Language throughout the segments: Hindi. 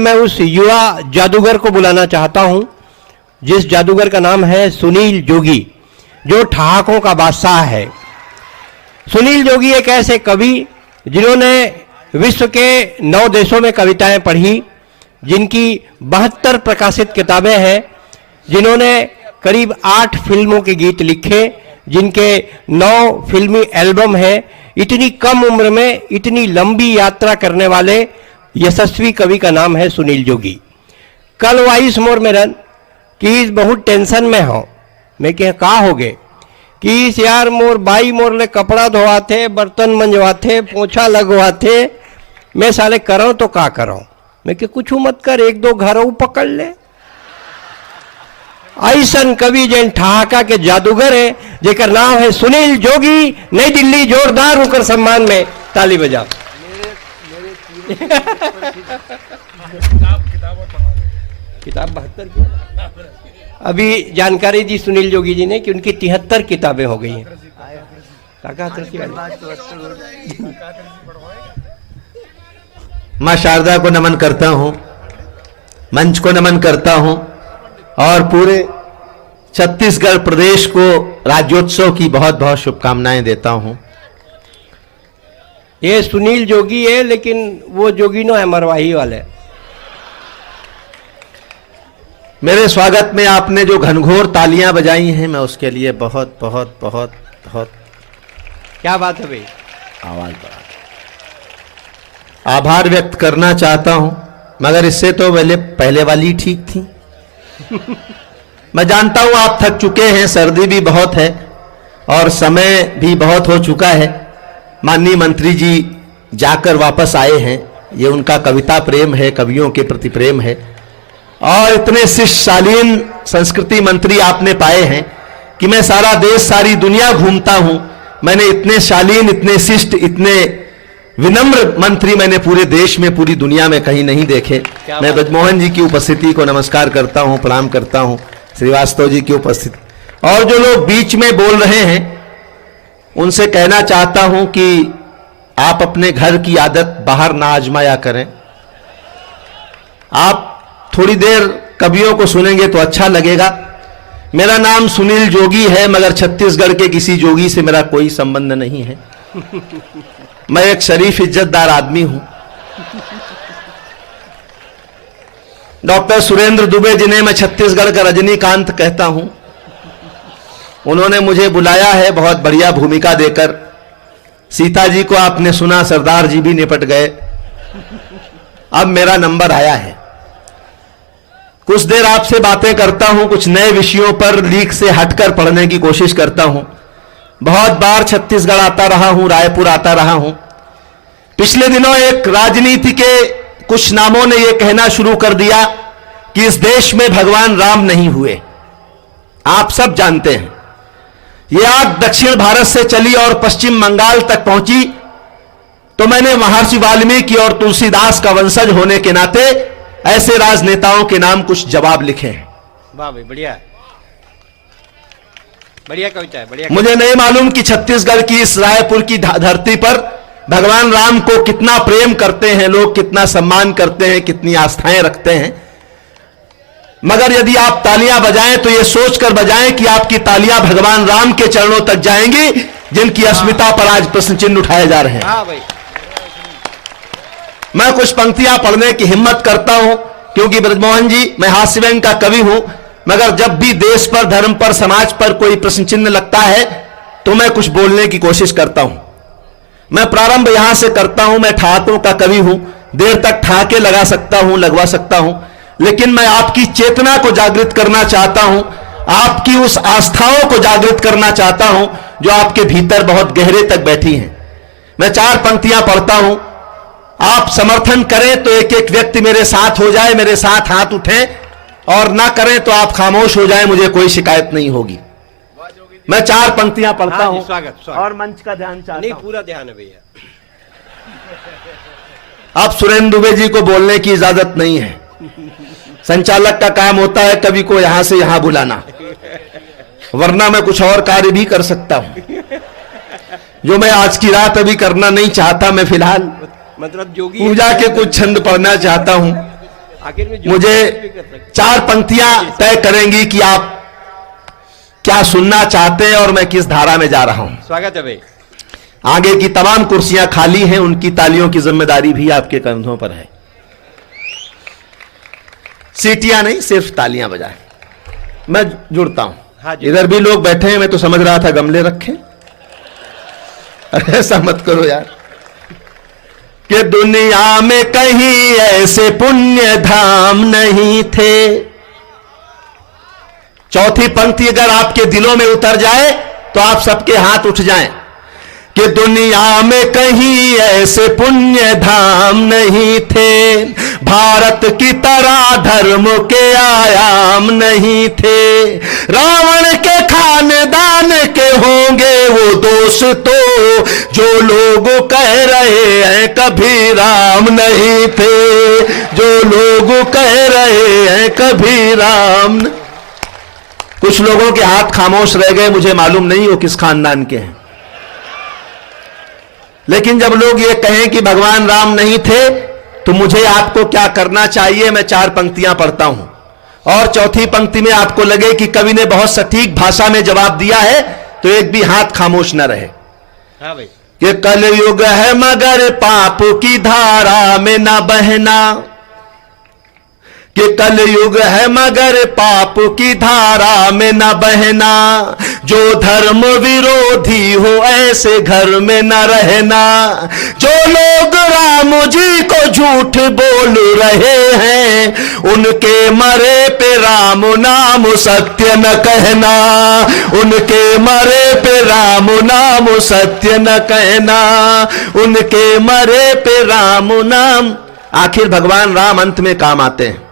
मैं उस युवा जादूगर को बुलाना चाहता हूं जिस जादूगर का नाम है सुनील जोगी, जो ठहाकों का बादशाह है। सुनील जोगी एक ऐसे कवि जिन्होंने विश्व के 9 देशों में कविताएं पढ़ी, जिनकी 72 प्रकाशित किताबें हैं, जिन्होंने करीब 8 फिल्मों के गीत लिखे, जिनके 9 फिल्मी एल्बम है। इतनी कम उम्र में इतनी लंबी यात्रा करने वाले यशस्वी कवि का नाम है सुनील जोगी। कल वाइस मोर में रन कि बहुत टेंशन में हो, मैं क्या हो गए कि इस यार मोर बाई मोर ले कपड़ा धोवाथे, बर्तन मंजवाथे, पोछा लगवाथे, मैं साले करो तो का करो। मैं कि कुछ मत कर, 1-2 घरों पकड़ ले। ऐसन कवि जैन ठहाका के जादूगर है जेकर नाम है सुनील जोगी। नई दिल्ली जोरदार होकर सम्मान में ताली बजा। किताब 72 की अभी जानकारी दी सुनील जोगी जी ने कि उनकी 73 किताबें हो गई हैं। मां शारदा को नमन करता हूं, मंच को नमन करता हूं और पूरे छत्तीसगढ़ प्रदेश को राज्योत्सव की बहुत बहुत शुभकामनाएं देता हूं। ये सुनील जोगी है, लेकिन वो जोगिनो है मरवाही वाले। मेरे स्वागत में आपने जो घनघोर तालियां बजाई हैं, मैं उसके लिए बहुत बहुत बहुत बहुत क्या बात है भाई, आवाज बढ़ा आभार व्यक्त करना चाहता हूं। मगर इससे तो पहले वाली ठीक थी। मैं जानता हूं आप थक चुके हैं, सर्दी भी बहुत है और समय भी बहुत हो चुका है। माननीय मंत्री जी जाकर वापस आए हैं, ये उनका कविता प्रेम है, कवियों के प्रति प्रेम है। और इतने शिष्ट शालीन संस्कृति मंत्री आपने पाए हैं कि मैं सारा देश सारी दुनिया घूमता हूं, मैंने इतने शालीन, इतने शिष्ट, इतने विनम्र मंत्री मैंने पूरे देश में, पूरी दुनिया में कहीं नहीं देखे। मैं ब्रजमोहन जी की उपस्थिति को नमस्कार करता हूं, प्रणाम करता हूं, श्रीवास्तव जी की उपस्थिति। और जो लोग बीच में बोल रहे हैं उनसे कहना चाहता हूं कि आप अपने घर की आदत बाहर ना आजमाया करें। आप थोड़ी देर कवियों को सुनेंगे तो अच्छा लगेगा। मेरा नाम सुनील जोगी है, मगर छत्तीसगढ़ के किसी जोगी से मेरा कोई संबंध नहीं है। मैं एक शरीफ इज्जतदार आदमी हूं। डॉक्टर सुरेंद्र दुबे जिन्हें मैं छत्तीसगढ़ का रजनीकांत कहता हूं, उन्होंने मुझे बुलाया है बहुत बढ़िया भूमिका देकर। सीता जी को आपने सुना, सरदार जी भी निपट गए, अब मेरा नंबर आया है। कुछ देर आपसे बातें करता हूं, कुछ नए विषयों पर लीक से हटकर पढ़ने की कोशिश करता हूं। बहुत बार छत्तीसगढ़ आता रहा हूं, रायपुर आता रहा हूं। पिछले दिनों एक राजनीति के कुछ नामों ने यह कहना शुरू कर दिया कि इस देश में भगवान राम नहीं हुए। आप सब जानते हैं यह आग दक्षिण भारत से चली और पश्चिम बंगाल तक पहुंची, तो मैंने महर्षि वाल्मीकि और तुलसीदास का वंशज होने के नाते ऐसे राजनेताओं के नाम कुछ जवाब लिखे हैं। वाह भाई, बढ़िया बढ़िया कविता है, बढ़िया। मुझे नहीं मालूम कि छत्तीसगढ़ की इस रायपुर की धरती पर भगवान राम को कितना प्रेम करते हैं लोग, कितना सम्मान करते हैं, कितनी आस्थाएं रखते हैं। मगर यदि आप तालियां बजाएं तो यह सोचकर बजाएं कि आपकी तालियां भगवान राम के चरणों तक जाएंगी, जिनकी अस्मिता पर आज प्रश्न चिन्ह उठाए जा रहे हैं। हाँ भाई। मैं कुछ पंक्तियां पढ़ने की हिम्मत करता हूं, क्योंकि ब्रजमोहन जी, मैं हास्य व्यंग का कवि हूं, मगर जब भी देश पर, धर्म पर, समाज पर कोई प्रश्न चिन्ह लगता है तो मैं कुछ बोलने की कोशिश करता हूं। मैं प्रारंभ यहां से करता हूं। मैं ठहाकों का कवि हूं, देर तक ठहाके लगा सकता हूं, लगवा सकता हूं, लेकिन मैं आपकी चेतना को जागृत करना चाहता हूं, आपकी उस आस्थाओं को जागृत करना चाहता हूं जो आपके भीतर बहुत गहरे तक बैठी हैं। मैं 4 पंक्तियां पढ़ता हूं, आप समर्थन करें तो एक एक व्यक्ति मेरे साथ हो जाए, मेरे साथ हाथ उठे, और ना करें तो आप खामोश हो जाएं, मुझे कोई शिकायत नहीं होगी। मैं 4 पंक्तियां पढ़ता हूं। स्वागत। और मंच का ध्यान चाहता नहीं, हूं। पूरा ध्यान है भैया। अब सुरेंद्र दुबे जी को बोलने की इजाजत नहीं है। संचालक का काम होता है कवि को यहां से यहां बुलाना, वरना मैं कुछ और कार्य भी कर सकता हूं, जो मैं आज की रात अभी करना नहीं चाहता। मैं फिलहाल मतलब जोगी पूजा के कुछ छंद पढ़ना चाहता हूं। आखिर में जो मुझे भी कर सकते। 4 पंक्तियां तय करेंगी कि आप क्या सुनना चाहते हैं और मैं किस धारा में जा रहा हूं। स्वागत है भाई। आगे की तमाम कुर्सियां खाली हैं, उनकी तालियों की जिम्मेदारी भी आपके कंधों पर है। सीटियां नहीं, सिर्फ तालियां बजाएं। मैं जुड़ता हूं। हाँ जी। इधर भी लोग बैठे हैं, मैं तो समझ रहा था गमले रखे। अरे ऐसा मत करो यार। कि दुनिया में कहीं ऐसे पुण्य धाम नहीं थे। चौथी पंक्ति अगर आपके दिलों में उतर जाए तो आप सबके हाथ उठ जाएं। कि दुनिया में कहीं ऐसे पुण्य धाम नहीं थे, भारत की तरह धर्म के आयाम नहीं थे। रावण के खानदान के होंगे वो दोस्तों, जो लोग कह रहे हैं कभी राम नहीं थे, जो लोग कह रहे हैं कभी राम। कुछ लोगों के हाथ खामोश रह गए, मुझे मालूम नहीं वो किस खानदान के हैं। लेकिन जब लोग ये कहें कि भगवान राम नहीं थे, तो मुझे आपको क्या करना चाहिए। मैं 4 पंक्तियां पढ़ता हूं और चौथी पंक्ति में आपको लगे कि कवि ने बहुत सटीक भाषा में जवाब दिया है, तो एक भी हाथ खामोश न रहे। हाँ भाई। कि कलयुग है मगर पाप की धारा में न बहना। कि कलयुग है मगर पाप की धारा में न बहना। जो धर्म विरोधी हो ऐसे घर में न रहना। जो लोग राम जी को झूठ बोल रहे हैं, उनके मरे पे राम नाम सत्य न कहना। उनके मरे पे राम नाम सत्य न कहना। उनके मरे पे राम नाम। आखिर भगवान राम अंत में काम आते हैं।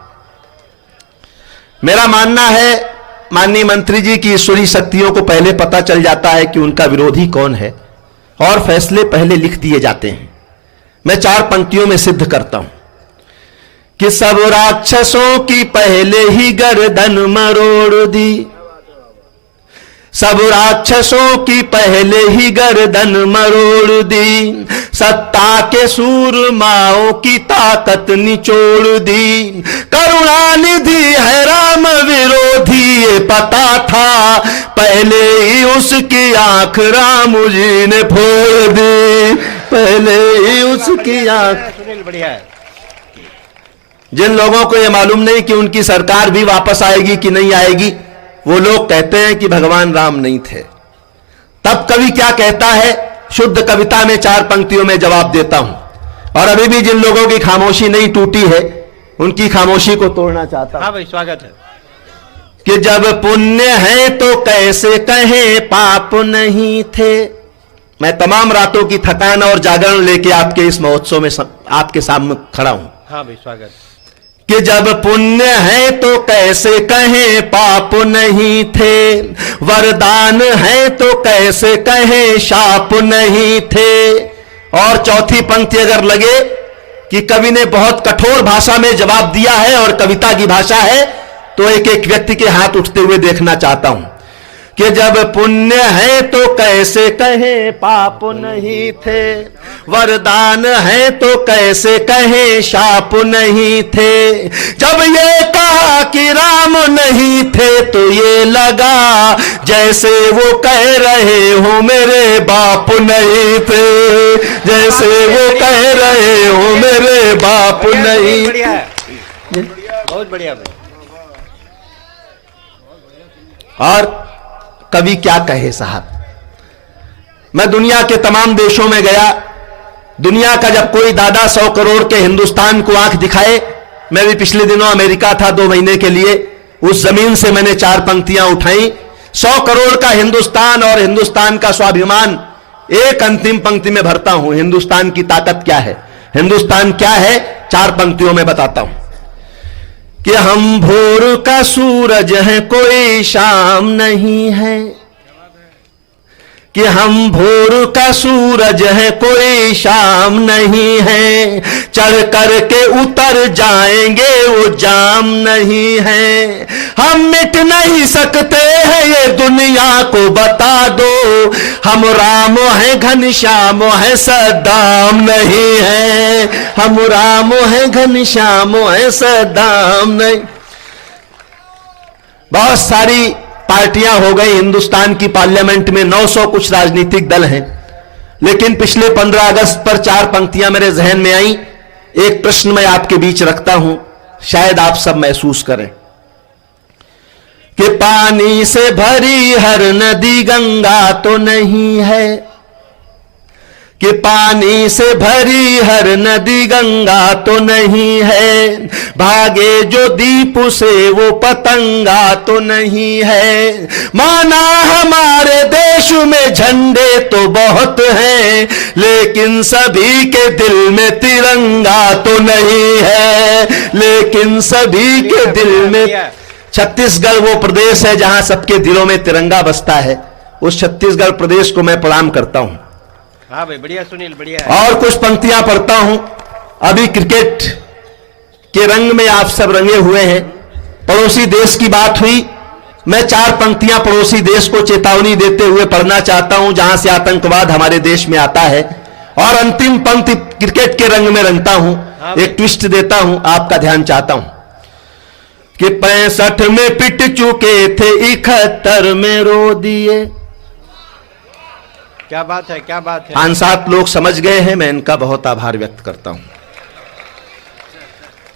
मेरा मानना है माननीय मंत्री जी की ईश्वरीय शक्तियों को पहले पता चल जाता है कि उनका विरोधी कौन है और फैसले पहले लिख दिए जाते हैं। मैं 4 पंक्तियों में सिद्ध करता हूं कि सब राक्षसों की पहले ही गर्दन मरोड़ दी। सब राक्षसों की पहले ही गर्दन मरोड़ दी। सत्ता के सूरमाओं की ताकत निचोड़ दी। करुणानिधि है राम विरोधी ये पता था, पहले ही उसकी आंख राम जी ने फोड़ दी। पहले ही उसकी आंख। सुनील बढ़िया है। जिन लोगों को यह मालूम नहीं कि उनकी सरकार भी वापस आएगी कि नहीं आएगी, वो लोग कहते हैं कि भगवान राम नहीं थे। तब कवि क्या कहता है, शुद्ध कविता में 4 पंक्तियों में जवाब देता हूं। और अभी भी जिन लोगों की खामोशी नहीं टूटी है, उनकी खामोशी को तोड़ना चाहता हूं। हाँ भाई, स्वागत है। कि जब पुण्य है तो कैसे कहें पाप नहीं थे। मैं तमाम रातों की थकान और जागरण लेके आपके इस महोत्सव में आपके सामने खड़ा हूं। हाँ भाई, स्वागत। कि जब पुण्य है तो कैसे कहें पाप नहीं थे। वरदान है तो कैसे कहें शाप नहीं थे। और चौथी पंक्ति अगर लगे कि कवि ने बहुत कठोर भाषा में जवाब दिया है और कविता की भाषा है, तो एक एक व्यक्ति के हाथ उठते हुए देखना चाहता हूं कि जब पुण्य है तो कैसे कहें पाप नहीं थे। वरदान है तो कैसे कहें शाप नहीं थे। जब ये कहा कि राम नहीं थे तो ये लगा जैसे वो कह रहे हो मेरे बाप नहीं थे। जैसे वो कह रहे हो मेरे बाप नहीं। बढ़िया है, बहुत बढ़िया भाई। और कवि क्या कहे साहब। मैं दुनिया के तमाम देशों में गया। दुनिया का जब कोई दादा 100 करोड़ के हिंदुस्तान को आंख दिखाए, मैं भी पिछले दिनों अमेरिका था 2 महीने के लिए। उस जमीन से मैंने 4 पंक्तियां उठाई। 100 करोड़ का हिंदुस्तान और हिंदुस्तान का स्वाभिमान एक अंतिम पंक्ति में भरता हूं। हिंदुस्तान की ताकत क्या है, हिंदुस्तान क्या है, 4 पंक्तियों में बताता हूं कि हम भोर का सूरज हैं कोई शाम नहीं है। कि हम भोर का सूरज है, कोई शाम नहीं है, चढ़ कर के उतर जाएंगे वो जाम नहीं है, हम मिट नहीं सकते हैं ये दुनिया को बता दो, हम राम है घनश्याम है सद्दाम नहीं है, हम राम है घनश्याम है सद्दाम नहीं। बहुत सारी पार्टियां हो गई हिंदुस्तान की पार्लियामेंट में, 900 कुछ राजनीतिक दल हैं, लेकिन पिछले 15 अगस्त पर 4 पंक्तियां मेरे जहन में आई। एक प्रश्न मैं आपके बीच रखता हूं, शायद आप सब महसूस करें कि पानी से भरी हर नदी गंगा तो नहीं है, कि पानी से भरी हर नदी गंगा तो नहीं है, भागे जो दीप से वो पतंगा तो नहीं है, माना हमारे देश में झंडे तो बहुत हैं, लेकिन सभी के दिल में तिरंगा तो नहीं है, लेकिन सभी के दिल में। छत्तीसगढ़ वो प्रदेश है जहां सबके दिलों में तिरंगा बसता है, उस छत्तीसगढ़ प्रदेश को मैं प्रणाम करता हूं। हाँ भाई, बढ़िया सुनील, बढ़िया है। और कुछ पंक्तियां पढ़ता हूं। अभी क्रिकेट के रंग में आप सब रंगे हुए हैं, पड़ोसी देश की बात हुई, मैं 4 पंक्तियां पड़ोसी देश को चेतावनी देते हुए पढ़ना चाहता हूं जहां से आतंकवाद हमारे देश में आता है, और अंतिम पंक्ति क्रिकेट के रंग में रंगता हूं, एक ट्विस्ट देता हूं, आपका ध्यान चाहता हूं कि 65 में पिट चुके थे, 71 में रो दिए। क्या बात है, क्या बात है। 5-7 लोग समझ गए हैं, मैं इनका बहुत आभार व्यक्त करता हूं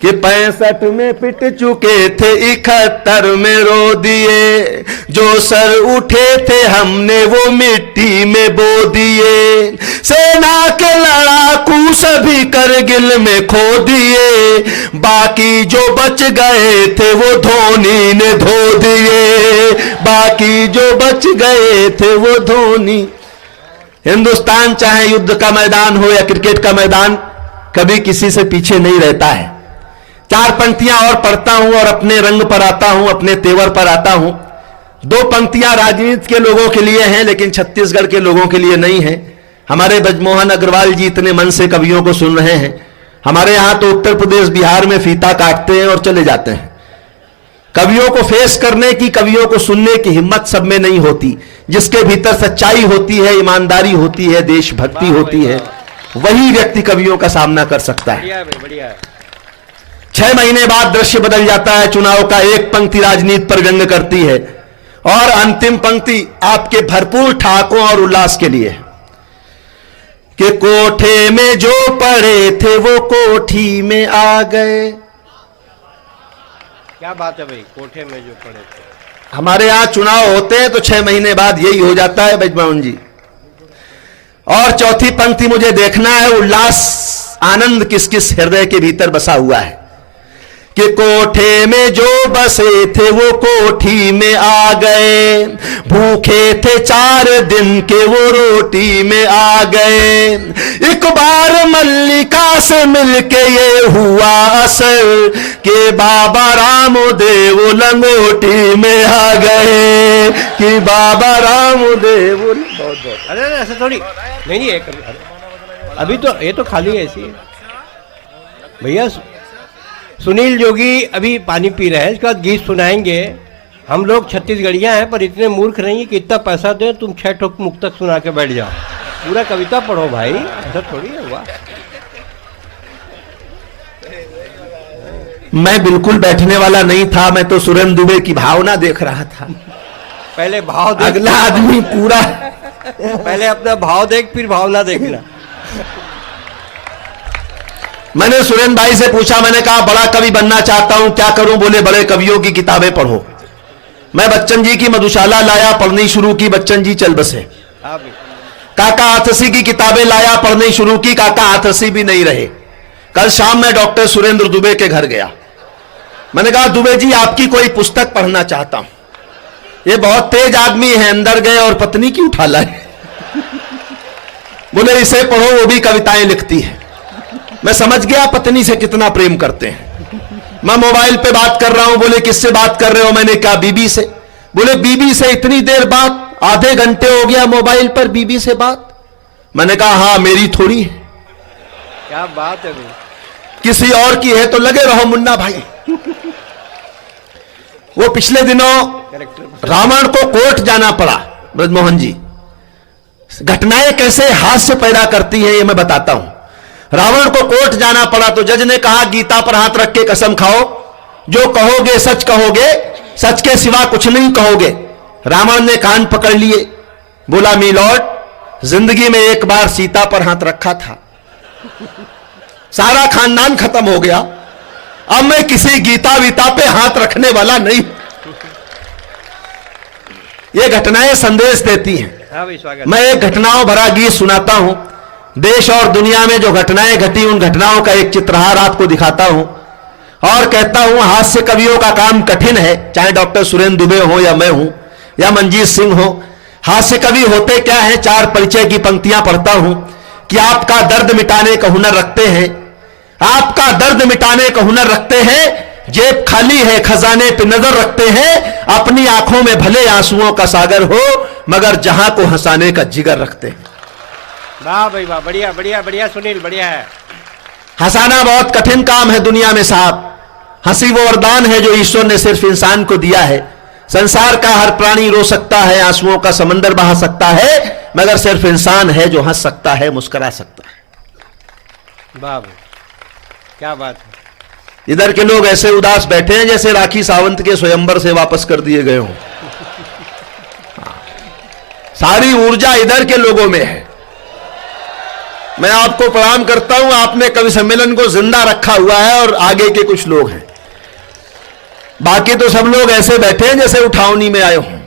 कि 65 में पिट चुके थे, 71 में रो दिए, जो सर उठे थे हमने वो मिट्टी में बो दिए, सेना के लड़ाकू सभी करगिल में खो दिए, बाकी जो बच गए थे वो धोनी ने धो दिए, बाकी जो बच गए थे वो धोनी। हिंदुस्तान चाहे युद्ध का मैदान हो या क्रिकेट का मैदान, कभी किसी से पीछे नहीं रहता है। 4 पंक्तियां और पढ़ता हूं और अपने रंग पर आता हूं, अपने तेवर पर आता हूं। 2 पंक्तियां राजनीति के लोगों के लिए हैं, लेकिन छत्तीसगढ़ के लोगों के लिए नहीं है। हमारे ब्रजमोहन अग्रवाल जी इतने मन से कवियों को सुन रहे हैं, हमारे यहां तो उत्तर प्रदेश बिहार में फीता काटते हैं और चले जाते हैं। कवियों को फेस करने की, कवियों को सुनने की हिम्मत सब में नहीं होती। जिसके भीतर सच्चाई होती है, ईमानदारी होती है, देशभक्ति होती है, वही व्यक्ति कवियों का सामना कर सकता है। बढ़िया भाई, बढ़िया है। 6 महीने बाद दृश्य बदल जाता है चुनाव का। एक पंक्ति राजनीति पर व्यंग करती है और अंतिम पंक्ति आपके भरपूर ठाकों और उल्लास के लिए कि कोठे में जो पड़े थे वो कोठी में आ गए। क्या बात है भाई, कोठे में जो पड़े थे। हमारे यहां चुनाव होते हैं तो 6 महीने बाद यही हो जाता है ब्रजमोहन जी। और चौथी पंक्ति मुझे देखना है, उल्लास आनंद किस किस हृदय के भीतर बसा हुआ है कि कोठे में जो बसे थे वो कोठी में आ गए, भूखे थे 4 दिन के वो रोटी में आ गए, एक बार मल्लिका से मिलके ये हुआ असर कि बाबा रामदेव लंगोटी में आ गए, कि बाबा रामदेव। बहुत बहुत अरे ऐसा थोड़ी, नहीं एक अभी तो ये तो खाली ऐसी है भैया। सुनील जोगी अभी पानी पी रहे हैं, इसके बाद गीत सुनाएंगे। हम लोग छत्तीसगढ़ियाँ हैं पर इतने मूर्ख नहीं कि इतना पैसा दें तुम 6 ठोक मुक्तक सुना के बैठ जाओ, पूरा कविता पढ़ो भाई, ऐसा थोड़ी है। हुआ मैं बिल्कुल बैठने वाला नहीं था, मैं तो सुरेंद्र दुबे की भावना देख रहा था। पहले भाव देख, अगला आदमी पूरा पहले अपना भाव देख फिर भावना देखना। मैंने सुरेंद्र भाई से पूछा, मैंने कहा बड़ा कवि बनना चाहता हूं, क्या करूं? बोले बड़े कवियों की किताबें पढ़ो। मैं बच्चन जी की मधुशाला लाया, पढ़नी शुरू की, बच्चन जी चल बसे। काका आथसी की किताबें लाया, पढ़नी शुरू की, काका आथसी भी नहीं रहे। कल शाम मैं डॉक्टर सुरेंद्र दुबे के घर गया, मैंने कहा दुबे जी आपकी कोई पुस्तक पढ़ना चाहता हूं। ये बहुत तेज आदमी है, अंदर गए और पत्नी की उठा लाए। बोले इसे पढ़ो, वो भी कविताएं लिखती है। मैं समझ गया पत्नी से कितना प्रेम करते हैं। मैं मोबाइल पे बात कर रहा हूं, बोले किससे बात कर रहे हो? मैंने कहा बीबी से। बोले बीबी से इतनी देर बात? आधे घंटे हो गया मोबाइल पर बीबी से बात। मैंने कहा हाँ मेरी थोड़ी है, क्या बात है भाई, किसी और की है तो लगे रहो मुन्ना भाई। वो पिछले दिनों रावण को कोर्ट जाना पड़ा, ब्रजमोहन जी। घटनाएं कैसे हास्य पैदा करती है ये मैं बताता हूं। रावण को कोर्ट जाना पड़ा तो जज ने कहा गीता पर हाथ रख के कसम खाओ, जो कहोगे सच कहोगे, सच के सिवा कुछ नहीं कहोगे। रावण ने कान पकड़ लिए, बोला मी लॉर्ड जिंदगी में एक बार सीता पर हाथ रखा था, सारा खानदान खत्म हो गया, अब मैं किसी गीता वीता पे हाथ रखने वाला नहीं। ये घटनाएं संदेश देती हैं। हाँ भाई स्वागत। मैं एक घटनाओं भरा गीत सुनाता हूं, देश और दुनिया में जो घटनाएं घटी उन घटनाओं का एक चित्रहार आपको दिखाता हूं और कहता हूं हास्य कवियों का काम कठिन है, चाहे डॉक्टर सुरेंद्र दुबे हो या मैं हूं या मंजीत सिंह हो। हास्य कवि होते क्या है, चार परिचय की पंक्तियां पढ़ता हूं कि आपका दर्द मिटाने का हुनर रखते हैं, आपका दर्द मिटाने का हुनर रखते हैं, जेब खाली है खजाने पे नजर रखते हैं, अपनी आंखों में भले आंसुओं का सागर हो मगर जहां को हंसाने का जिगर रखते हैं। वाह भाई वाह, बढ़िया बढ़िया बढ़िया सुनील, बढ़िया है। हंसाना बहुत कठिन काम है दुनिया में साहब। हंसी वो वरदान है जो ईश्वर ने सिर्फ इंसान को दिया है। संसार का हर प्राणी रो सकता है, आंसुओं का समंदर बहा सकता है, मगर सिर्फ इंसान है जो हंस सकता है, मुस्कुरा सकता है। वाह भाई क्या बात है। इधर के लोग ऐसे उदास बैठे हैं जैसे राखी सावंत के स्वयंवर से वापस कर दिए गए हों। सारी ऊर्जा इधर के लोगों में है। मैं आपको प्रणाम करता हूं, आपने कवि सम्मेलन को जिंदा रखा हुआ है और आगे के कुछ लोग हैं, बाकी तो सब लोग ऐसे बैठे हैं जैसे उठावनी में आए हों।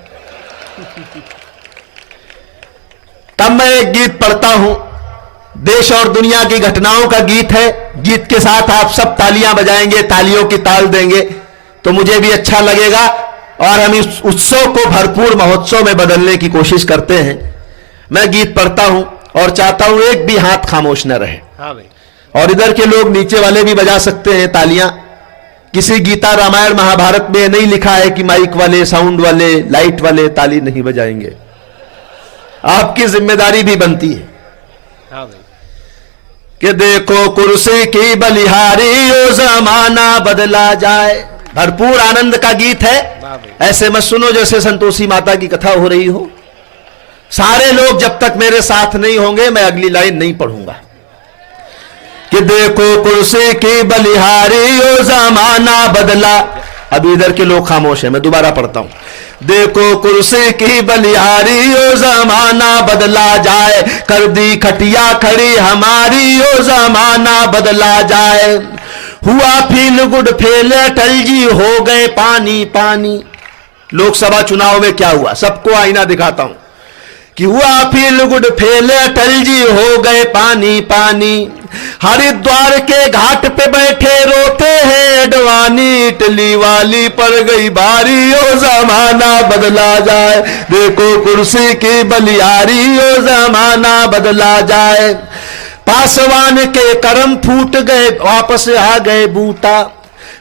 तब मैं एक गीत पढ़ता हूं, देश और दुनिया की घटनाओं का गीत है। गीत के साथ आप सब तालियां बजाएंगे, तालियों की ताल देंगे तो मुझे भी अच्छा लगेगा और हम इस उत्सव को भरपूर महोत्सव में बदलने की कोशिश करते हैं। मैं गीत पढ़ता हूं और चाहता हूं एक भी हाथ खामोश न रहे। हाँ भाई। और इधर के लोग नीचे वाले भी बजा सकते हैं तालियां। किसी गीता रामायण महाभारत में नहीं लिखा है कि माइक वाले, साउंड वाले, लाइट वाले ताली नहीं बजाएंगे। आपकी जिम्मेदारी भी बनती है। हाँ भाई। कि देखो कुर्सी की बलिहारी ओ जमाना बदला जाए। भरपूर आनंद का गीत है। ऐसे मत सुनो जैसे संतोषी माता की कथा हो रही हो। सारे लोग जब तक मेरे साथ नहीं होंगे मैं अगली लाइन नहीं पढ़ूंगा। कि देखो कुर्सी की बलिहारी ओ जमाना बदला। अभी इधर के लोग खामोश हैं, मैं दोबारा पढ़ता हूं। देखो कुर्सी की बलिहारी ओ जमाना बदला जाए, कर दी खटिया खड़ी हमारी ओ जमाना बदला जाए। हुआ feel good fail Atal ji हो गए पानी पानी। लोकसभा चुनाव में क्या हुआ सबको आईना दिखाता हूं कि हुआ feel good fail Atal ji हो गए पानी पानी। हरिद्वार के घाट पे बैठे रोते हैं अडवाणी, इटली वाली पर गई बारी ओ जमाना बदला जाए। देखो कुर्सी की बलियारी ओ जमाना बदला जाए। पासवान के करम फूट गए वापस आ गए बूटा।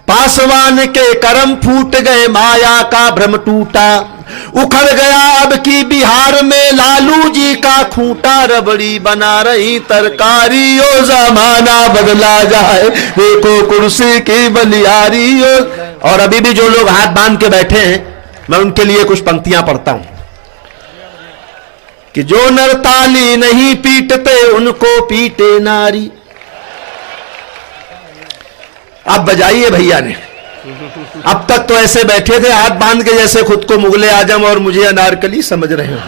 पासवान के करम फूट गए माया का भ्रम टूटा। उखड़ गया अब की बिहार में लालू जी का खूंटा, रबड़ी बना रही तरकारी ओ जमाना बदला जाए। देखो कुर्सी की बलियारी ओ। और अभी भी जो लोग हाथ बांध के बैठे हैं मैं उनके लिए कुछ पंक्तियां पढ़ता हूं कि जो नर ताली नहीं पीटते उनको पीटे नारी। अब बजाइए भैया ने। अब तक तो ऐसे बैठे थे हाथ बांध के जैसे खुद को मुगले आजम और मुझे अनारकली समझ रहे हो।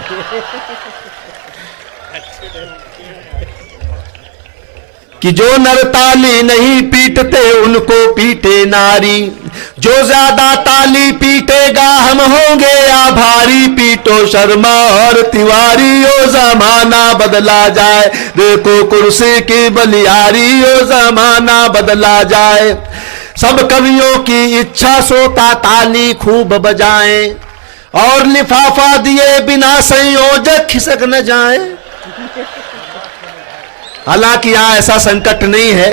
कि जो नर ताली नहीं पीटते उनको पीटे नारी। जो ज्यादा ताली पीटेगा हम होंगे आभारी। पीटो शर्मा और तिवारी ओ जमाना बदला जाए। देखो कुर्सी की बलियारी ओ जमाना बदला जाए। सब कवियों की इच्छा सोता ताली खूब बजाएं और लिफाफा दिए बिना संयोजक खिसक न जाएं। हालांकि यहां ऐसा संकट नहीं है,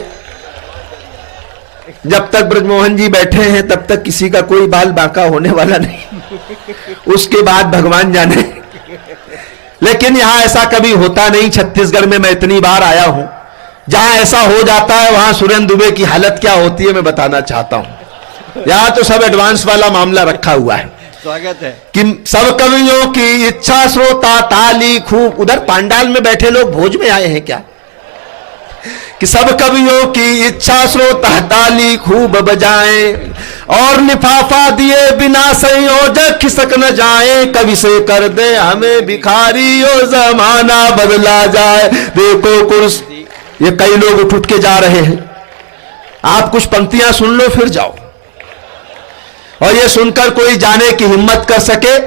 जब तक ब्रजमोहन जी बैठे हैं तब तक किसी का कोई बाल बांका होने वाला नहीं। उसके बाद भगवान जाने लेकिन यहां ऐसा कभी होता नहीं। छत्तीसगढ़ में मैं इतनी बार आया हूं, जहां ऐसा हो जाता है वहां सुरेंद्र दुबे की हालत क्या होती है मैं बताना चाहता हूं। यहां तो सब एडवांस वाला मामला रखा हुआ है। स्वागत है कि सब कवियों की इच्छा श्रोता ताली खूब। उधर पांडाल में बैठे लोग भोज में आए हैं क्या? कि सब कवियों की इच्छा श्रोता ताली खूब बजाएं और लिफाफा दिए बिना संयोजक खिसक न जाए। कवि से कर दे हमें भिखारी ओ जमाना बदला जाए। देखो कुर्सी, ये कई लोग उठ उठ के जा रहे हैं। आप कुछ पंक्तियां सुन लो फिर जाओ, और ये सुनकर कोई जाने की हिम्मत कर सके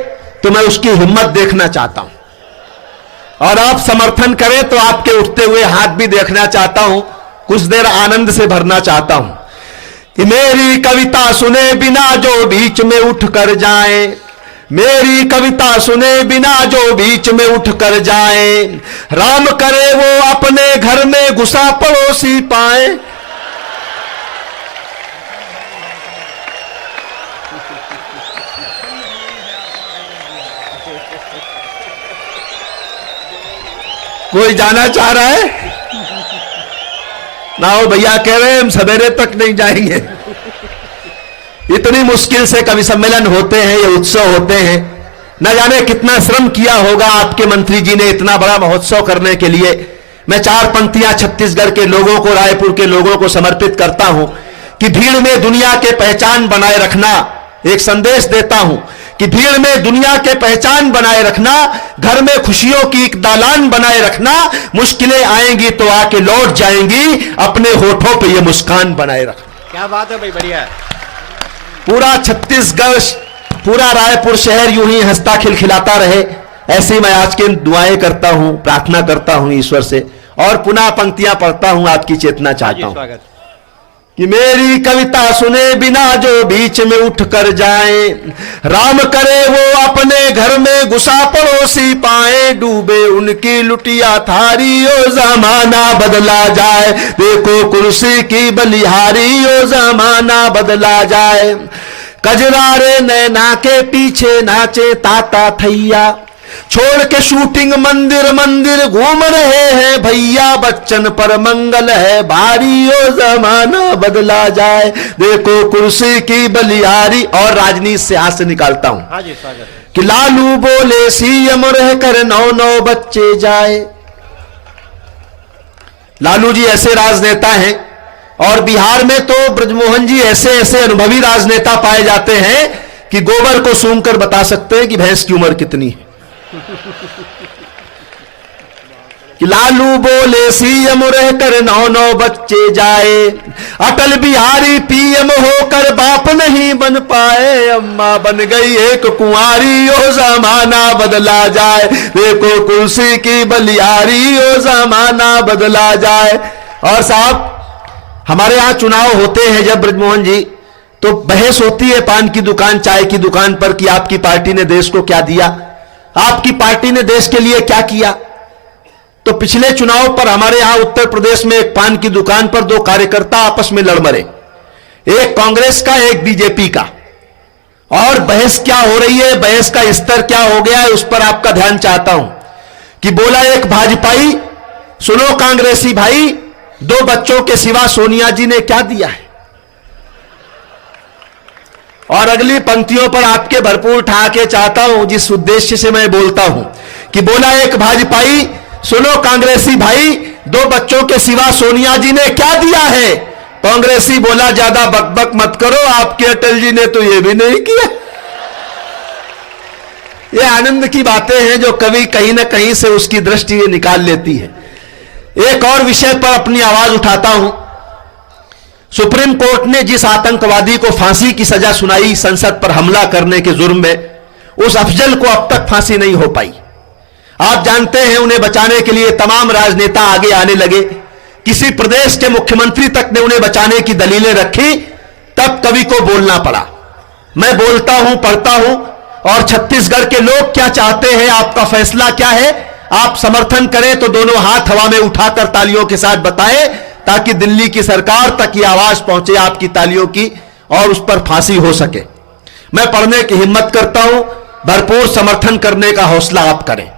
तो मैं उसकी हिम्मत देखना चाहता हूं, और आप समर्थन करें तो आपके उठते हुए हाथ भी देखना चाहता हूं। कुछ देर आनंद से भरना चाहता हूं कि मेरी कविता सुने बिना जो बीच में उठ कर जाए, मेरी कविता सुने बिना जो बीच में उठ कर जाए। राम करे वो अपने घर में घुसा पड़ोसी पाए। कोई जाना चाह रहा है? ना हो भैया कह रहे हैं हम सवेरे तक नहीं जाएंगे। इतनी मुश्किल से कवि सम्मेलन होते हैं, ये उत्सव होते हैं। न जाने कितना श्रम किया होगा आपके मंत्री जी ने इतना बड़ा महोत्सव करने के लिए। मैं 4 पंक्तियां छत्तीसगढ़ के लोगों को, रायपुर के लोगों को समर्पित करता हूं कि भीड़ में दुनिया के पहचान बनाए रखना। एक संदेश देता हूं कि भीड़ में दुनिया के पहचान बनाए रखना, घर में खुशियों की एक दालान बनाए रखना। मुश्किलें आएंगी तो आके लौट जाएंगी, अपने होठों पे ये मुस्कान बनाए रखना। क्या बात है भाई, बढ़िया है। पूरा छत्तीसगढ़, पूरा रायपुर शहर यूं ही हंसता खिलखिलाता रहे, ऐसी मैं आज के दुआएं करता हूं, प्रार्थना करता हूं ईश्वर से। और पुनः पंक्तियां पढ़ता हूं, आपकी चेतना चाहता हूं कि मेरी कविता सुने बिना जो बीच में उठ कर जाए। राम करे वो अपने घर में घुसा पड़ोसी पाए। डूबे उनकी लुटिया थारी ओ जमाना बदला जाए। देखो कुर्सी की बलिहारी ओ जमाना बदला जाए। कजरारे नैना के पीछे नाचे ताता थैया, छोड़ के शूटिंग मंदिर मंदिर घूम रहे हैं भैया। बच्चन पर मंगल है भारी ओ जमाना बदला जाए। देखो कुर्सी की बलिहारी। और राजनीति से हाथ से निकालता हूं हाँ जी, स्वागत है। कि लालू बोले सीएम रह कर 9 बच्चे जाए। लालू जी ऐसे राजनेता हैं, और बिहार में तो ब्रजमोहन जी ऐसे ऐसे अनुभवी राजनेता पाए जाते हैं कि गोबर को सूंघकर बता सकते हैं कि भैंस की उम्र कितनी है। कि लालू बोले सीएम रहकर 9 बच्चे जाए। अटल बिहारी पीएम होकर बाप नहीं बन पाए। अम्मा बन गई एक कुंवारी ओ जमाना बदला जाए। देखो कुर्सी की बलिहारी ओ जमाना बदला जाए। और साहब, हमारे यहां चुनाव होते हैं जब ब्रजमोहन जी, तो बहस होती है पान की दुकान, चाय की दुकान पर कि आपकी पार्टी ने देश को क्या दिया, आपकी पार्टी ने देश के लिए क्या किया। तो पिछले चुनाव पर हमारे यहां उत्तर प्रदेश में एक पान की दुकान पर 2 कार्यकर्ता आपस में लड़ मरे, एक कांग्रेस का एक बीजेपी का। और बहस क्या हो रही है, बहस का स्तर क्या हो गया है, उस पर आपका ध्यान चाहता हूं। कि बोला एक भाजपाई, सुनो कांग्रेसी भाई, 2 बच्चों के सिवा सोनिया जी ने क्या दिया है। और अगली पंक्तियों पर आपके भरपूर ठहाके चाहता हूं जिस उद्देश्य से मैं बोलता हूं। कि बोला एक भाजपाई, सुनो कांग्रेसी भाई, 2 बच्चों के सिवा सोनिया जी ने क्या दिया है। कांग्रेसी बोला ज्यादा बकबक मत करो, आपके अटल जी ने तो यह भी नहीं किया। ये आनंद की बातें हैं जो कभी कहीं ना कहीं से उसकी दृष्टि निकाल लेती है। एक और विषय पर अपनी आवाज उठाता हूं। सुप्रीम कोर्ट ने जिस आतंकवादी को फांसी की सजा सुनाई संसद पर हमला करने के जुर्म में, उस अफजल को अब तक फांसी नहीं हो पाई। आप जानते हैं उन्हें बचाने के लिए तमाम राजनेता आगे आने लगे, किसी प्रदेश के मुख्यमंत्री तक ने उन्हें बचाने की दलीलें रखी, तब कवि को बोलना पड़ा। मैं बोलता हूं, पढ़ता हूं, और छत्तीसगढ़ के लोग क्या चाहते हैं, आपका फैसला क्या है। आप समर्थन करें तो दोनों हाथ हवा में उठाकर तालियों के साथ बताएं, ताकि दिल्ली की सरकार तक ये आवाज पहुंचे आपकी तालियों की, और उस पर फांसी हो सके। मैं पढ़ने की हिम्मत करता हूं, भरपूर समर्थन करने का हौसला आप करें।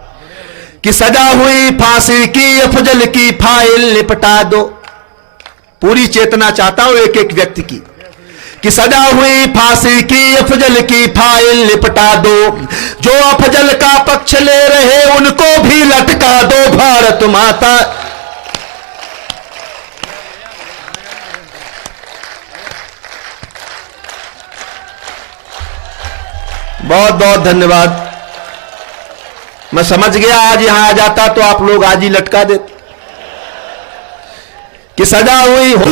कि सजा हुई फांसी की अफजल की फाइल निपटा दो। पूरी चेतना चाहता हूं एक एक व्यक्ति की, कि सजा हुई फांसी की अफजल की फाइल निपटा दो। जो अफजल का पक्ष ले रहे उनको भी लटका दो। भारत माता। बहुत बहुत धन्यवाद। मैं समझ गया आज यहां आ जाता तो आप लोग आज ही लटका देते कि सजा हुई हो